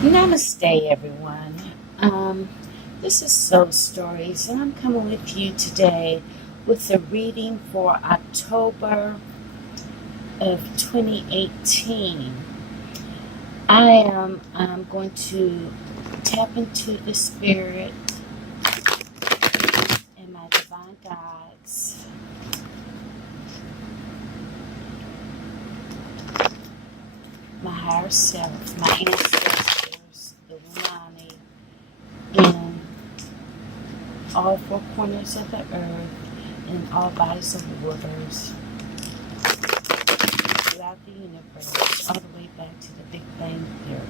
Namaste, everyone. Um, this is Soul Stories, and I'm coming with you today with a reading for October of 2018. I'm going to tap into the spirit and my divine guides, my higher self, my ancestors, the Lumani, in all four corners of the earth, in all bodies of waters, throughout the universe, all the way back to the Big Bang Theory.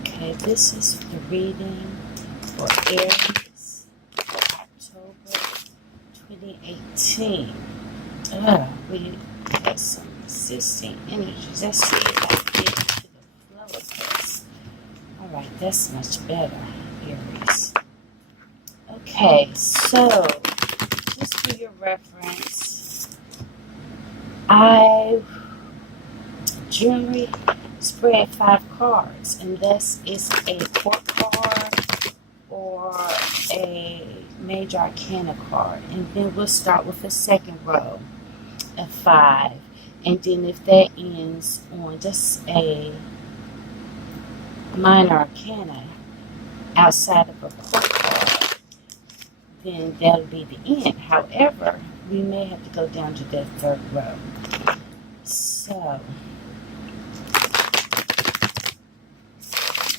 Okay, this is the reading for Aries for October 2018. We have some resisting energies. Let's see if I can get to the flow of this. Alright, that's much better, Aries. Okay, so just for your reference, I generally spread 5 cards, and this is a court card or a major arcana card, and then we'll start with the second row of 5, and then if that ends on just a minor arcana outside of a court card, then that'll be the end. However, we may have to go down to the third row. So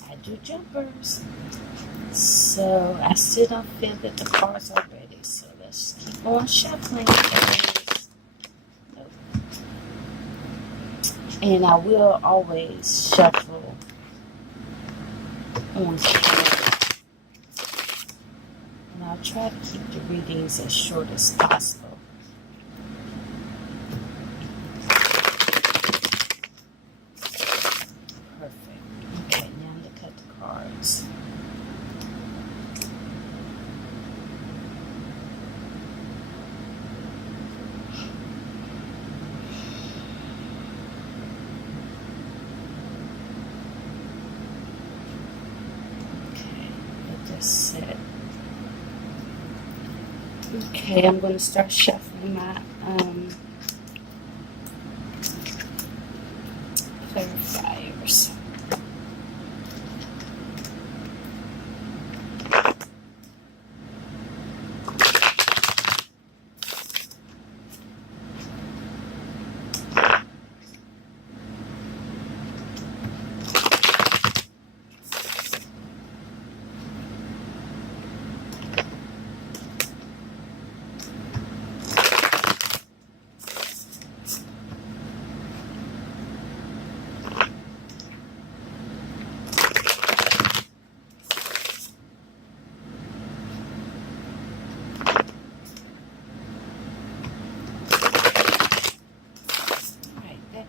I do jumpers. So I still don't feel that the cards are ready. So let's keep on shuffling. Nope. And I will always shuffle on camera. And I'll try to keep the readings as short as possible. Okay, now to cut the cards. Okay, let this sit. Okay, I'm going to start shuffling my clarifiers.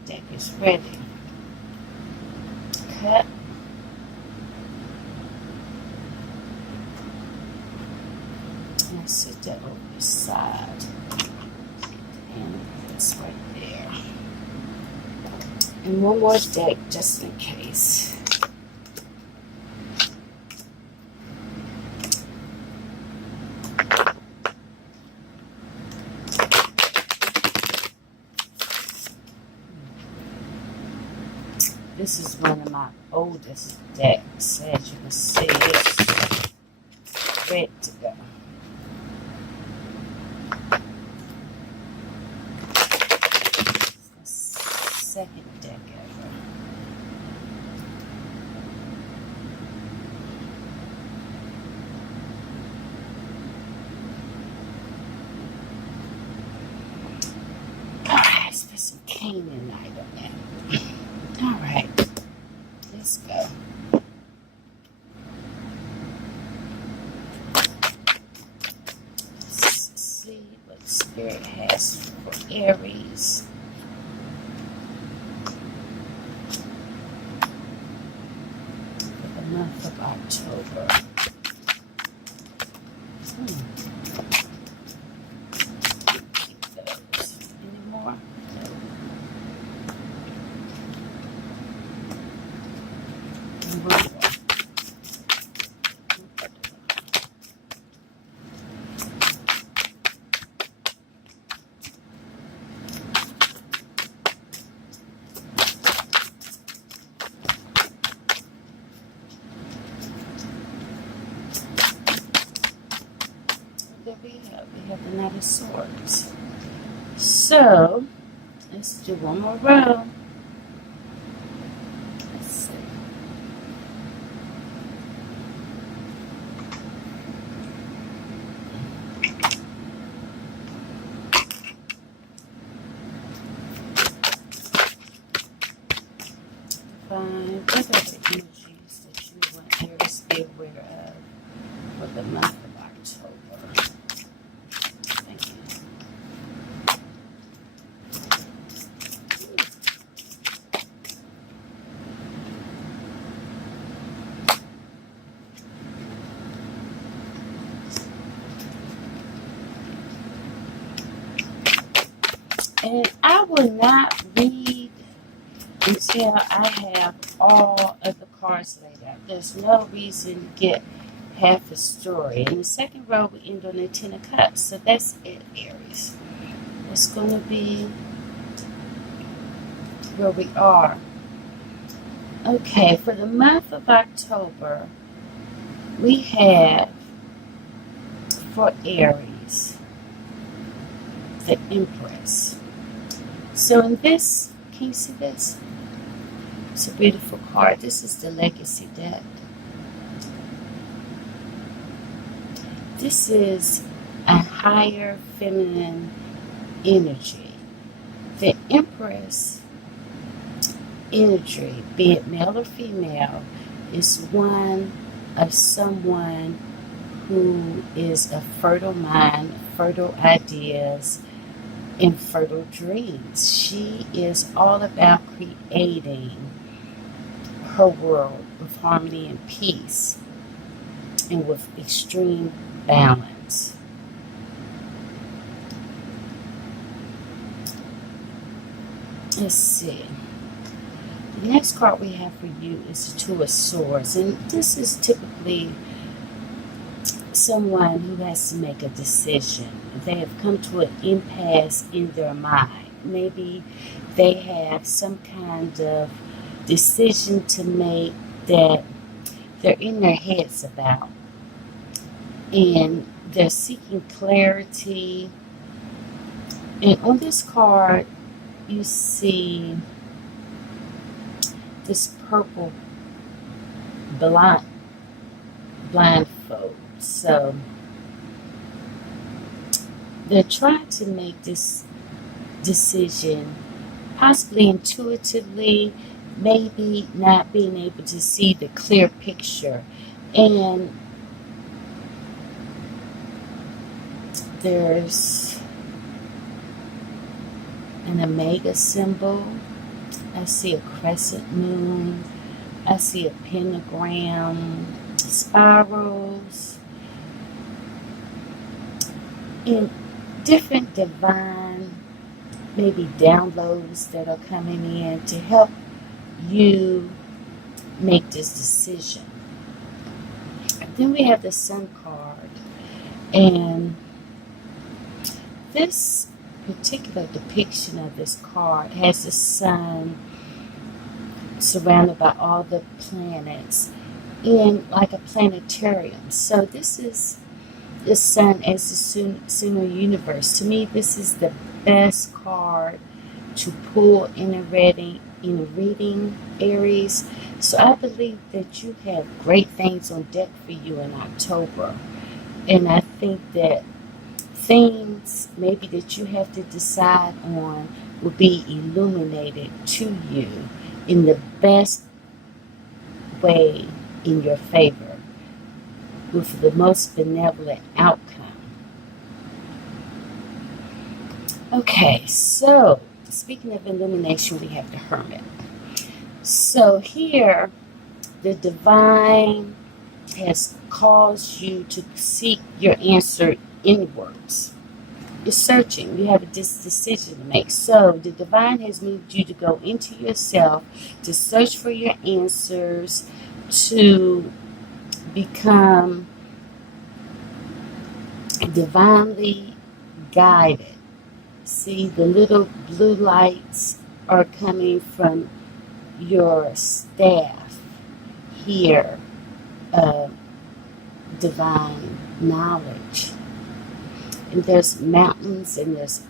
Deck is ready. Cut. And sit that over the side. And this right there. And one more deck just in case. This is one of my oldest decks. As you can see, it's ready to go. It's the second deck ever. Alright, let's put some Canaan light on that. Alright, let's go. Let's see what Spirit has for Aries. For the month of October. Keep those. Any more? No. got the Knight of Swords. So, let's do one more row. Let's see. Fine. What are the energies that you want Aries to be aware of for the month of October? Thank you. And I will not read until I have all of the cards laid out. There's no reason to get half a story. In the second row, we end on the Ten of Cups. So that's it, Aries. It's going to be where we are. Okay, for the month of October, we have for Aries, the Empress. So in this, can you see this? It's a beautiful card. This is the Legacy deck. This is a higher feminine energy. The Empress energy, be it male or female, is one of someone who is a fertile mind, fertile ideas, and fertile dreams. She is all about creating her world with harmony and peace and with extreme balance. Let's see. The next card we have for you is the Two of Swords, and this is typically someone who has to make a decision. They have come to an impasse in their mind. Maybe they have some kind of decision to make that they're in their heads about, and they're seeking clarity. And on this card, you see this purple blindfold. So they're trying to make this decision possibly intuitively, maybe not being able to see the clear picture. And there's an omega symbol. I see a crescent moon. I see a pentagram, spirals, and different divine, maybe downloads that are coming in to help you make this decision. And then we have the Sun card, and this particular depiction of this card has the sun surrounded by all the planets in like a planetarium. So this is the sun as the sooner universe. To me, this is the best card to pull in a reading, Aries. So I believe that you have great things on deck for you in October. And I think that things maybe that you have to decide on will be illuminated to you in the best way in your favor with the most benevolent outcome. Okay, so speaking of illumination, we have the Hermit. So here, the divine has caused you to seek your answer inwards. You're searching. You have this decision to make. So the divine has moved you to go into yourself, to search for your answers, to become divinely guided. See, the little blue lights are coming from your staff here of divine knowledge. And there's mountains, and there's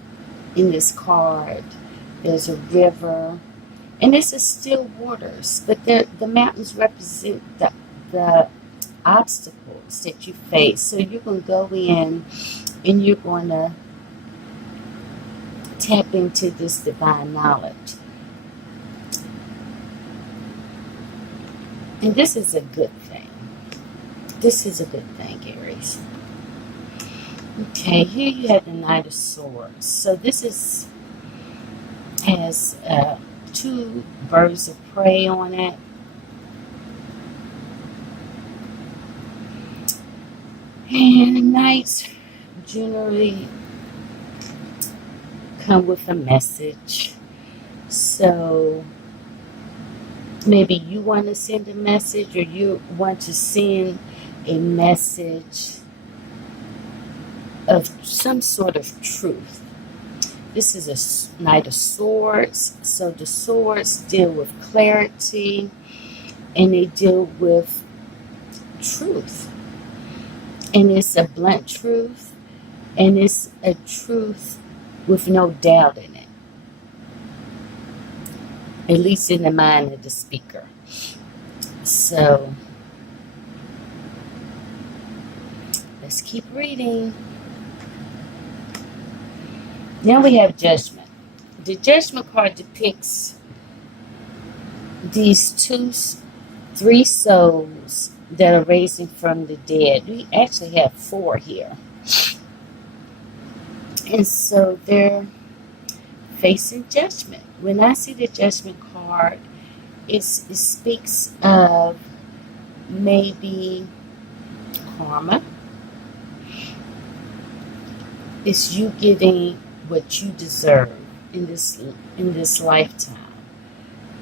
in this card, there's a river, and this is still waters, but the mountains represent the obstacles that you face. So you're going to go in and you're going to tap into this divine knowledge. And this is a good thing. This is a good thing, Aries. Okay, here you have the Knight of Swords. So this has 2 birds of prey on it. And knights generally come with a message. So maybe you want to send a message, or you want to send a message of some sort of truth. This is a Knight of Swords. So the swords deal with clarity, and they deal with truth. And it's a blunt truth, and it's a truth with no doubt in it. At least in the mind of the speaker. So let's keep reading. Now we have Judgment. The Judgment card depicts these 3 souls that are raising from the dead. We actually have 4 here. And so they're facing judgment. When I see the Judgment card, it speaks of maybe karma. It's you getting what you deserve in this lifetime.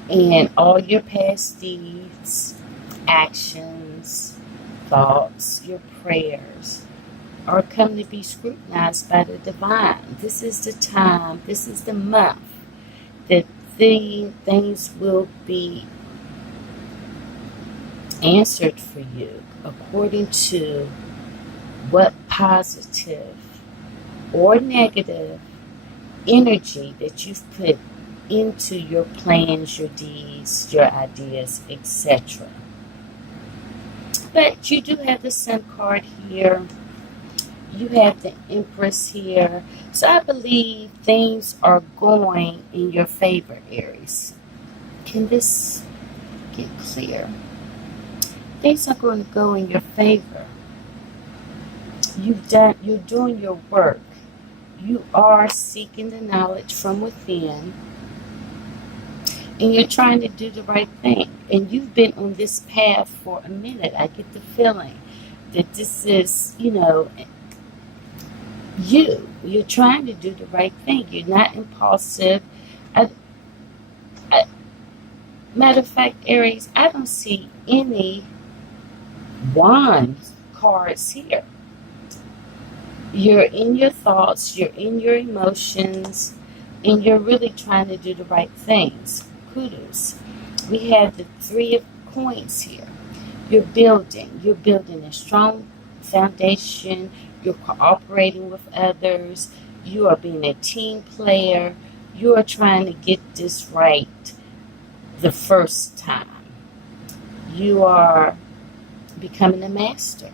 And all your past deeds, actions, thoughts, your prayers are coming to be scrutinized by the divine. This is the time, this is the month that things will be answered for you according to what positive or negative energy that you've put into your plans, your deeds, your ideas, etc. But you do have the Sun card here. You have the Empress here. So I believe things are going in your favor, Aries. Can this get clear? Things are going to go in your favor. You're doing your work. You are seeking the knowledge from within. And you're trying to do the right thing. And you've been on this path for a minute. I get the feeling that this is, you're trying to do the right thing. You're not impulsive. Matter of fact, Aries, I don't see any wand cards here. You're in your thoughts, you're in your emotions, and you're really trying to do the right things. Kudos. We have the 3 of coins here. You're building a strong foundation. You're cooperating with others. You are being a team player. You are trying to get this right the first time. You are becoming a master.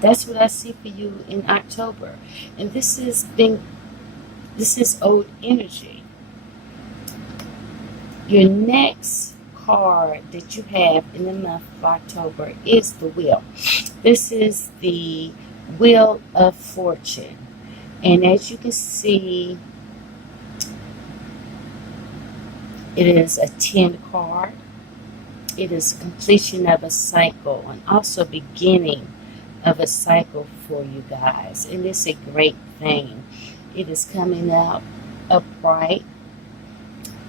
That's what I see for you in October. And this is old energy. Your next card that you have in the month of October is the Wheel. This is the Wheel of Fortune. And as you can see, it is a 10 card. It is completion of a cycle and also beginning of a cycle for you guys. And it's a great thing. It is coming out upright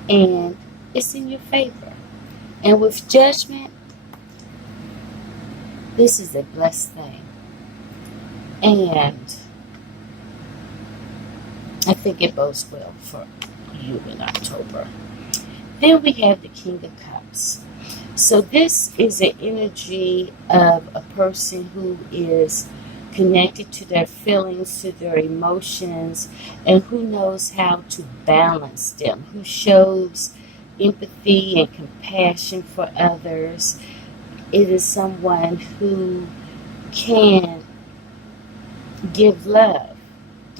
and it's in your favor. And with Judgment, this is a blessed thing. And I think it bodes well for you in October. Then we have the King of Cups. So this is an energy of a person who is connected to their feelings, to their emotions, and who knows how to balance them, who shows empathy and compassion for others. It is someone who can give love,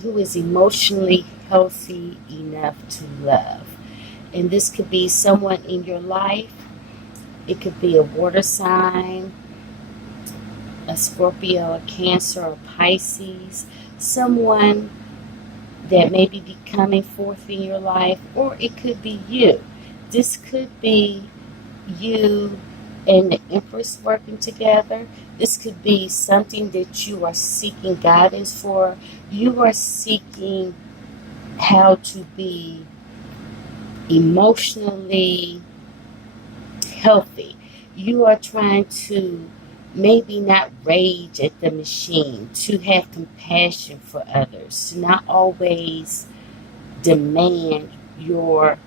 who is emotionally healthy enough to love. And this could be someone in your life. It could be a water sign, a Scorpio, a Cancer, or Pisces, someone that may be coming forth in your life, or it could be you. This could be you and the Empress working together. This could be something that you are seeking guidance for. You are seeking how to be emotionally healthy. You are trying to maybe not rage at the machine, to have compassion for others, to not always demand your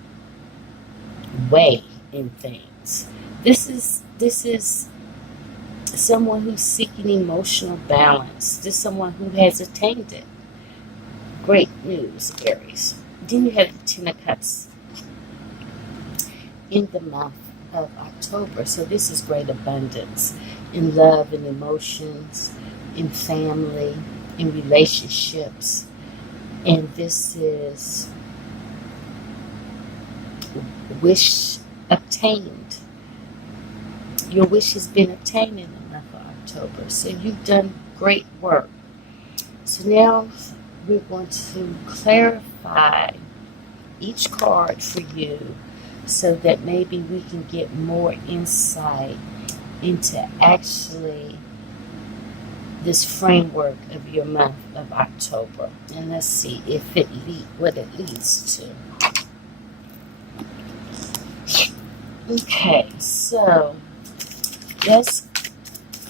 way in things. This is someone who's seeking emotional balance. This is someone who has attained it. Great news, Aries. Then you have the Ten of Cups in the month of October. So this is great abundance in love and emotions, in family, in relationships. And this is wish obtained. Your wish has been obtained in the month of October. So you've done great work. So now we're going to clarify each card for you so that maybe we can get more insight into actually this framework of your month of October. And let's see if what it leads to. Okay, so let's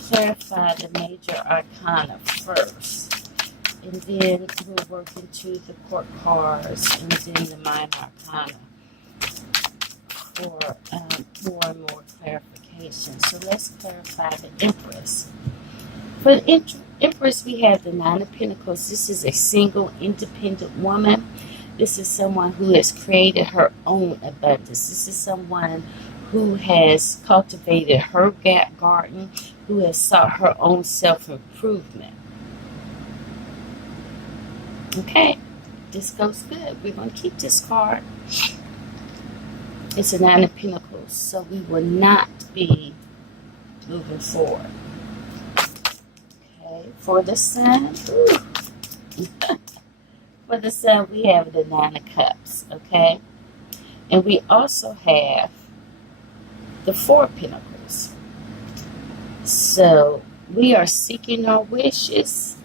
clarify the major arcana first. And then we'll work into the court cards and then the minor arcana for more and more clarification. So let's clarify the Empress. For the Empress, we have the Nine of Pentacles. This is a single, independent woman. This is someone who has created her own abundance. This is someone who has cultivated her garden, who has sought her own self-improvement. Okay, this goes good. We're going to keep this card. It's a Nine of Pentacles, so we will not be moving forward. Okay, for the Sun, for the Sun, we have the Nine of Cups, okay? And we also have the Four of Pentacles. So we are seeking our wishes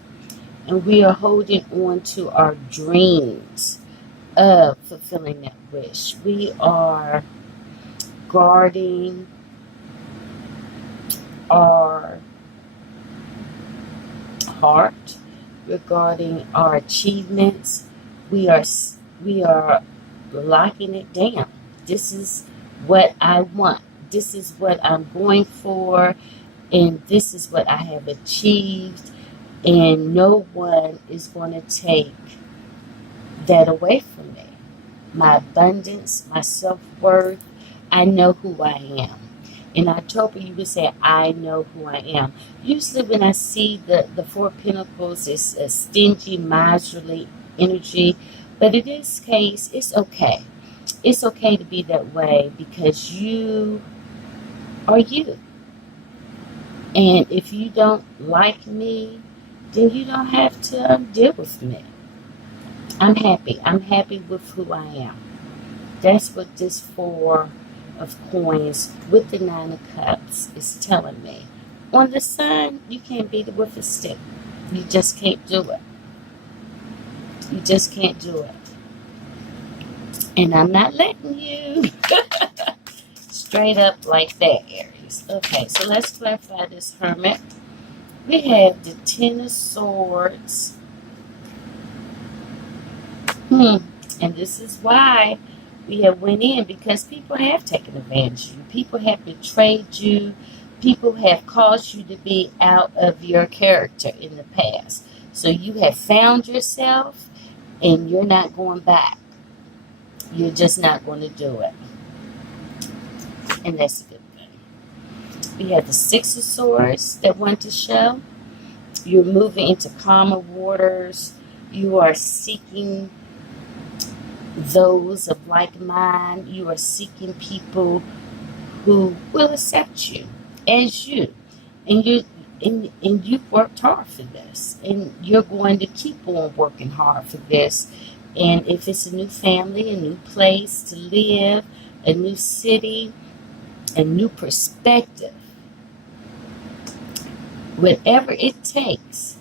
and we are holding on to our dreams of fulfilling that wish. We are guarding our heart, regarding our achievements. We are locking it down. This is what I want. This is what I'm going for, and this is what I have achieved, and no one is going to take that away from me. My abundance, my self-worth, I know who I am. In October, you would say, I know who I am. Usually when I see the Four of Pentacles, it's a stingy, miserly energy. But in this case, it's okay. It's okay to be that way because you are you. And if you don't like me, then you don't have to deal with me. I'm happy. I'm happy with who I am. That's what this Four of Coins with the Nine of Cups is telling me. On the Sun, you can't beat it with a stick. You just can't do it. You just can't do it. And I'm not letting you. Straight up like that, Aries. Okay, so let's clarify this Hermit. We have the Ten of Swords. And this is why we have went in, because people have taken advantage of you. People have betrayed you. People have caused you to be out of your character in the past. So you have found yourself and you're not going back. You're just not going to do it. And that's a good thing. We have the Six of Swords that want to show. You're moving into calmer waters. You are seeking those of like mind. You are seeking people who will accept you as you. And you've worked hard for this. And you're going to keep on working hard for this. And if it's a new family, a new place to live, a new city, a new perspective, whatever it takes,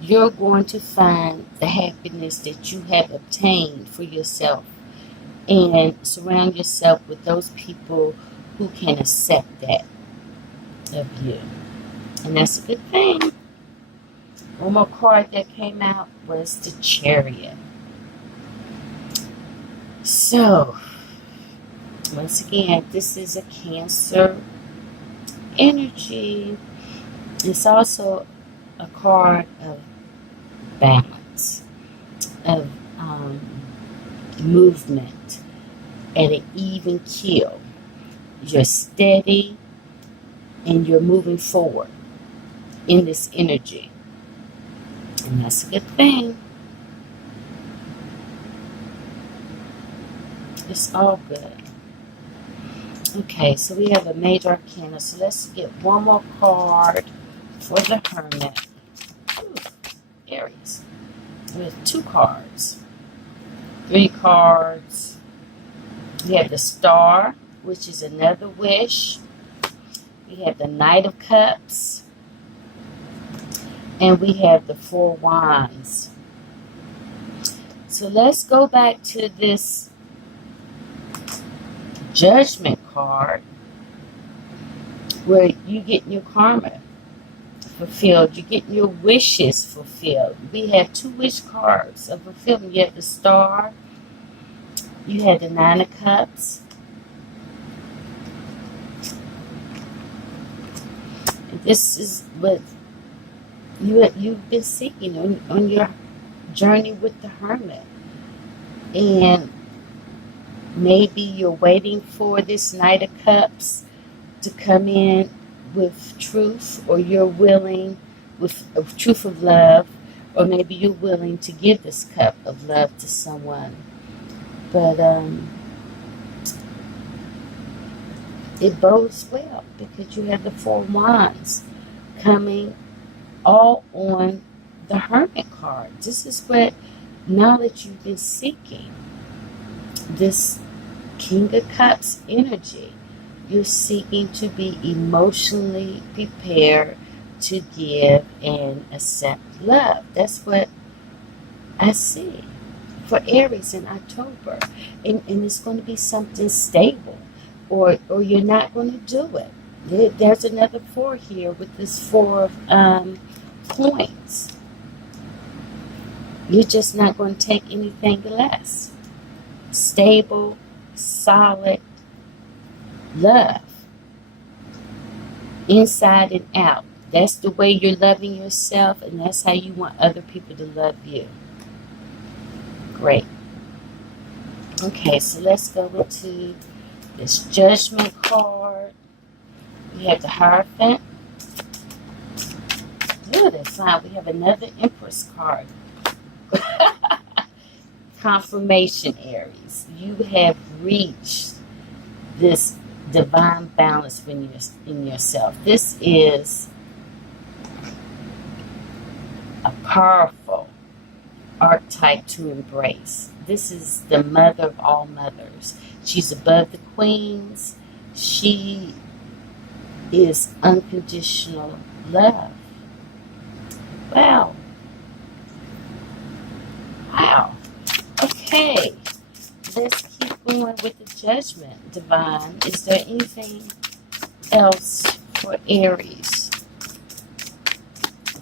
you're going to find the happiness that you have obtained for yourself, and surround yourself with those people who can accept that of you. And that's a good thing. One more card that came out was the Chariot. So, once again, this is a Cancer energy. It's also a card of balance, of movement at an even keel. You're steady and you're moving forward in this energy. And that's a good thing. It's all good. Okay, so we have a major arcana. So let's get one more card for the Hermit. Ooh, Aries. With 2 cards. 3 cards. We have the Star, which is another wish. We have the Knight of Cups. And we have the 4 Wands. So let's go back to this Judgment card, where you get your karma fulfilled, you get your wishes fulfilled. We have 2 wish cards of fulfillment. You have the Star, you have the 9 of Cups, and this is what you've been seeking on your journey with the Hermit. And maybe you're waiting for this Knight of Cups to come in with truth, or you're willing with truth of love, or maybe you're willing to give this cup of love to someone. But it bodes well because you have the 4 Wands coming all on the Hermit card. This is what knowledge you've been seeking. This King of Cups energy. You're seeking to be emotionally prepared to give and accept love. That's what I see for Aries in October. And it's going to be something stable, or you're not going to do it. There's another 4 here with this 4 of coins. You're just not going to take anything less. Stable, solid love, inside and out. That's the way you're loving yourself, and that's how you want other people to love you. Great. Okay, so let's go into this Judgment card. We have the Hierophant. Good, that's fine. We have another Empress card. Confirmation, Aries. You have reached this divine balance in yourself. This is a powerful archetype to embrace. This is the mother of all mothers. She's above the queens. She is unconditional love. Wow. Wow. Okay, let's keep going with the Judgment, Divine. Is there anything else for Aries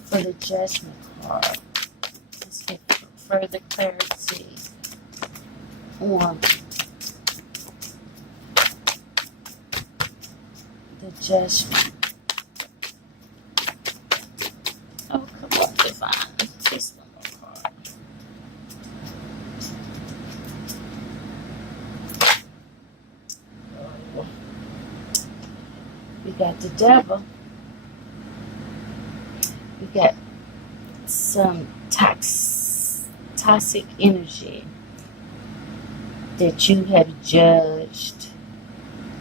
for the Judgment card? Let's get further clarity on the Judgment. the devil. We got some toxic energy that you have judged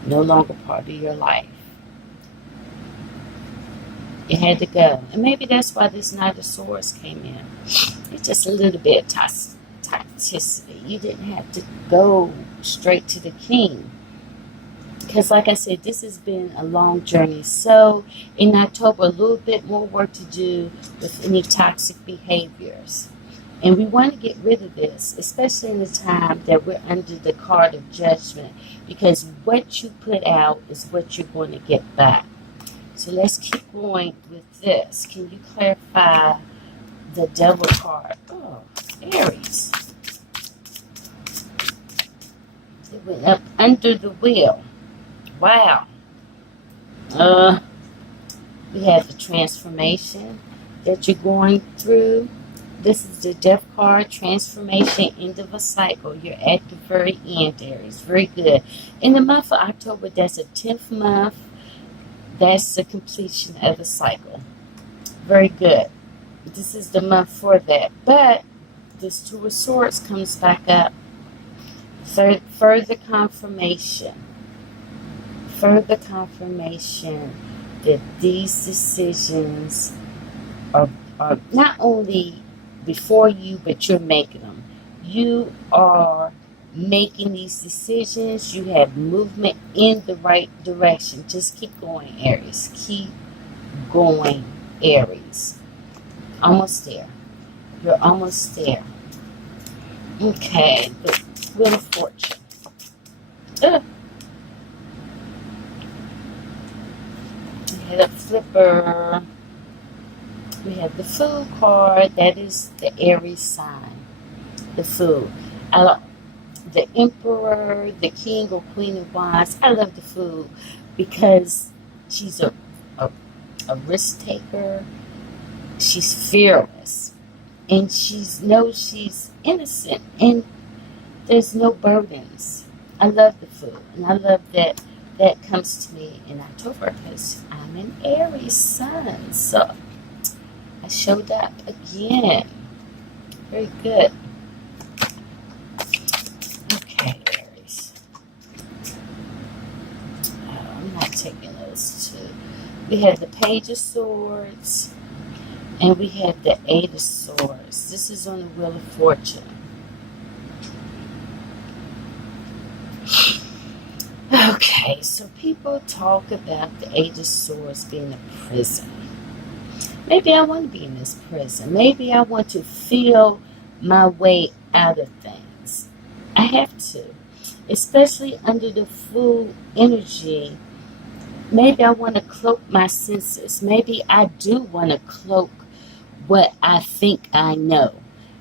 no longer part of your life. It had to go. And maybe that's why this Knight of Swords came in. It's just a little bit of toxicity. You didn't have to go straight to the king. Because like I said, this has been a long journey. So in October, a little bit more work to do with any toxic behaviors. And we want to get rid of this, especially in the time that we're under the card of judgment. Because what you put out is what you're going to get back. So let's keep going with this. Can you clarify the devil card? Oh, Aries. It went up under the wheel. Wow. We have the transformation that you're going through. This is the death card, transformation, end of a cycle. You're at the very end, Aries. Very good. In the month of October, that's a 10th month. That's the completion of a cycle. Very good. This is the month for that. But this Two of Swords comes back up. Further confirmation. Further confirmation that these decisions are not only before you, but you're making them. You are making these decisions. You have movement in the right direction. Just keep going, Aries. Keep going, Aries. Almost there. You're almost there. Okay, the Wheel of Fortune. We had a flipper. We have the Fool card. That is the Aries sign. The Fool. The Emperor, the King or Queen of Wands. I love the Fool because she's a risk taker. She's fearless. And she knows she's innocent. And there's no burdens. I love the Fool. And I love that that comes to me in October because I'm an Aries sun. So I showed up again. Very good. Okay, Aries. I'm not taking those two. We have the Page of Swords. And we have the Eight of Swords. This is on the Wheel of Fortune. Okay, so people talk about the Eight of Swords being a prison. Maybe I want to be in this prison. Maybe I want to feel my way out of things. I have to. Especially under the Fool energy. Maybe I want to cloak my senses. Maybe I do want to cloak what I think I know.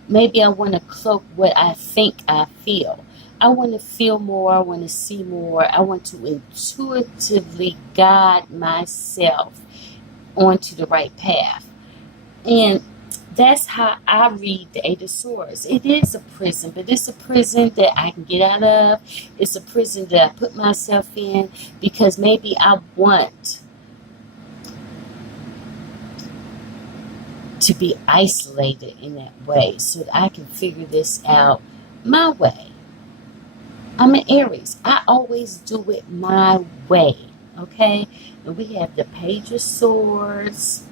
Maybe I want to cloak what I think I feel. I want to feel more. I want to see more. I want to intuitively guide myself onto the right path. And that's how I read the Eight of Swords. It is a prison, but it's a prison that I can get out of. It's a prison that I put myself in because maybe I want to be isolated in that way so that I can figure this out my way. I'm an Aries. I always do it my way. Okay? And we have the Page of Swords.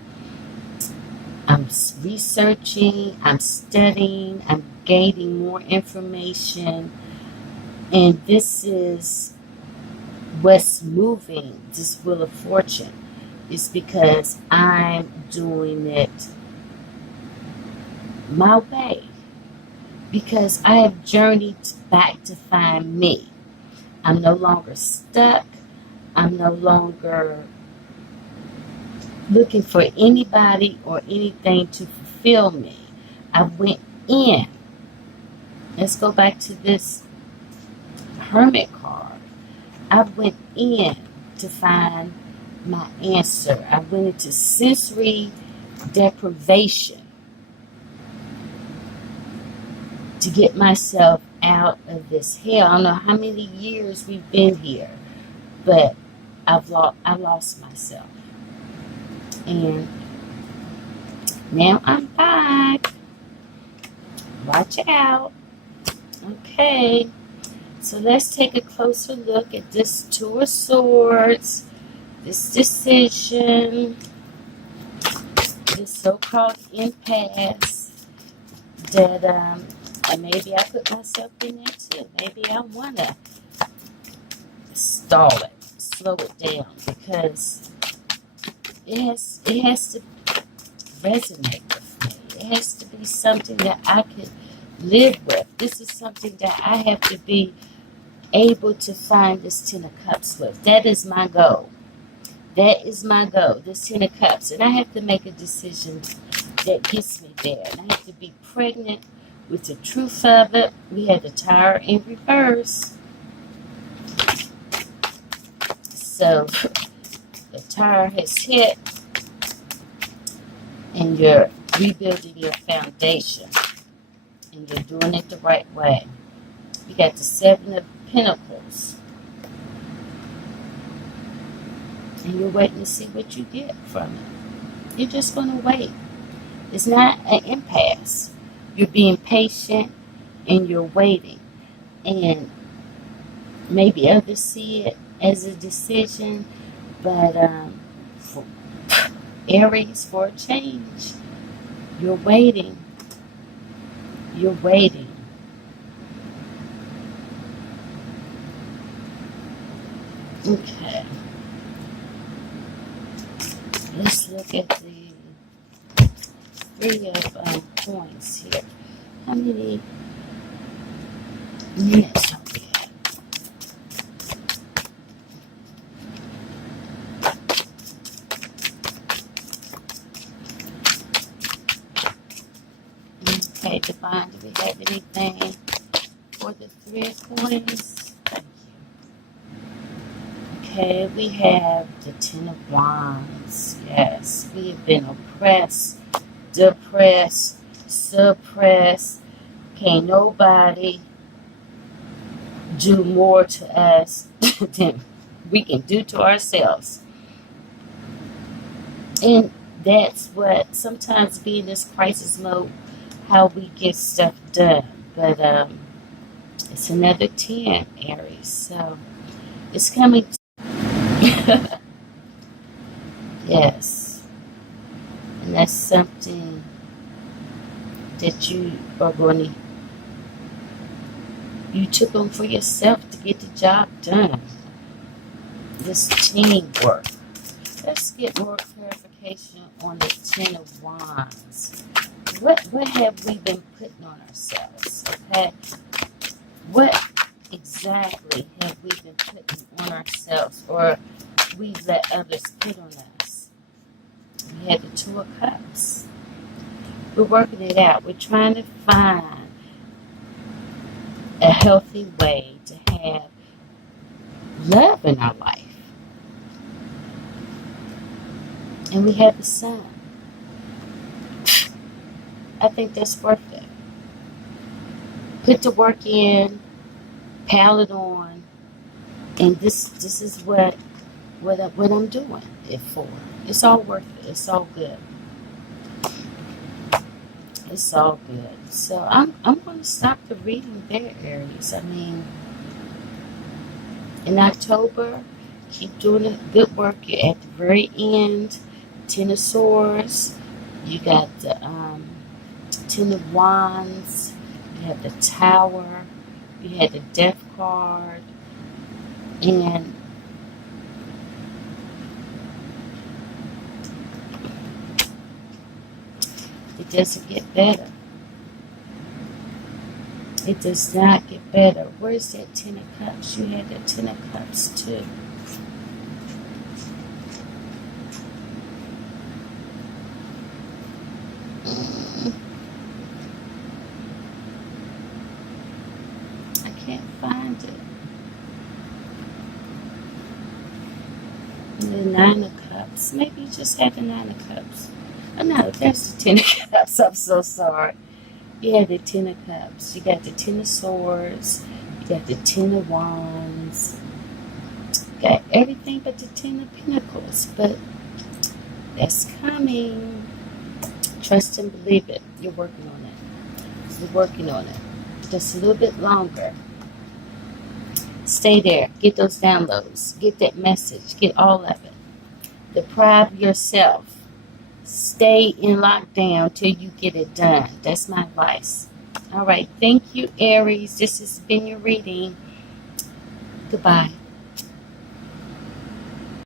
I'm researching. I'm studying. I'm gaining more information. And this is what's moving this Wheel of Fortune. Is because I'm doing it my way. Because I have journeyed back to find me. I'm no longer stuck. I'm no longer looking for anybody or anything to fulfill me. I went in. Let's go back to this Hermit card. I went in to find my answer. I went into sensory deprivation to get myself out of this hell. I don't know how many years we've been here, but I lost myself. And now I'm back. Watch out. Okay. So let's take a closer look at this Two of Swords, this decision, this so-called impasse that and maybe I put myself in there too. Maybe I want to stall it, slow it down, because it has to resonate with me. It has to be something that I could live with. This is something that I have to be able to find this Ten of Cups with. That is my goal. That is my goal, this Ten of Cups. And I have to make a decision that gets me there. And I have to be pregnant with the truth of it. We had the Tower in reverse. So the Tower has hit, and you're rebuilding your foundation. And you're doing it the right way. You got the Seven of Pentacles. And you're waiting to see what you get from it. You're just going to wait. It's not an impasse. You're being patient and you're waiting. And maybe others see it as a decision, but for Aries, for a change, you're waiting. You're waiting. Okay. Let's look at the Three of Coins here. How many minutes are we at? Okay, Divine, do we have anything for the Three of Coins? Thank you. Okay, we have the Ten of Wands. Yes, we have been oppressed, depressed, suppressed. Can't nobody do more to us than we can do to ourselves. And that's what sometimes be in this crisis mode, how we get stuff done. But it's another 10, Aries. So it's coming. Yes. And that's something that you are going to, you took on for yourself to get the job done. This teamwork. Let's get more clarification on the Ten of Wands. What have we been putting on ourselves? Okay. What exactly have we been putting on ourselves, or we've let others put on us? We had the Two of Cups. We're working it out. We're trying to find a healthy way to have love in our life. And we have the Sun. I think that's worth it. Put the work in, pile it on, and this is what I'm doing it for. It's all worth it. It's all good. It's all good. So I'm going to stop the reading there, Aries. I mean, in October, keep doing the good work. You're at the very end. Ten of Swords. You got the Ten of Wands. You have the Tower. You had the Death card. And it doesn't get better. It does not get better. Where's that Ten of Cups? You had that Ten of Cups too. I can't find it. And the Nine of Cups. Maybe you just had the Nine of Cups. Oh no, there's the Ten of Cups. I'm so sorry. You have the Ten of Cups. You got the Ten of Swords. You got the Ten of Wands. Got everything but the Ten of Pentacles, but that's coming. Trust and believe it. You're working on it. You're working on it. Just a little bit longer. Stay there. Get those downloads. Get that message. Get all of it. Deprive yourself. Stay in lockdown till you get it done. That's my advice. All right. Thank you, Aries. This has been your reading. Goodbye.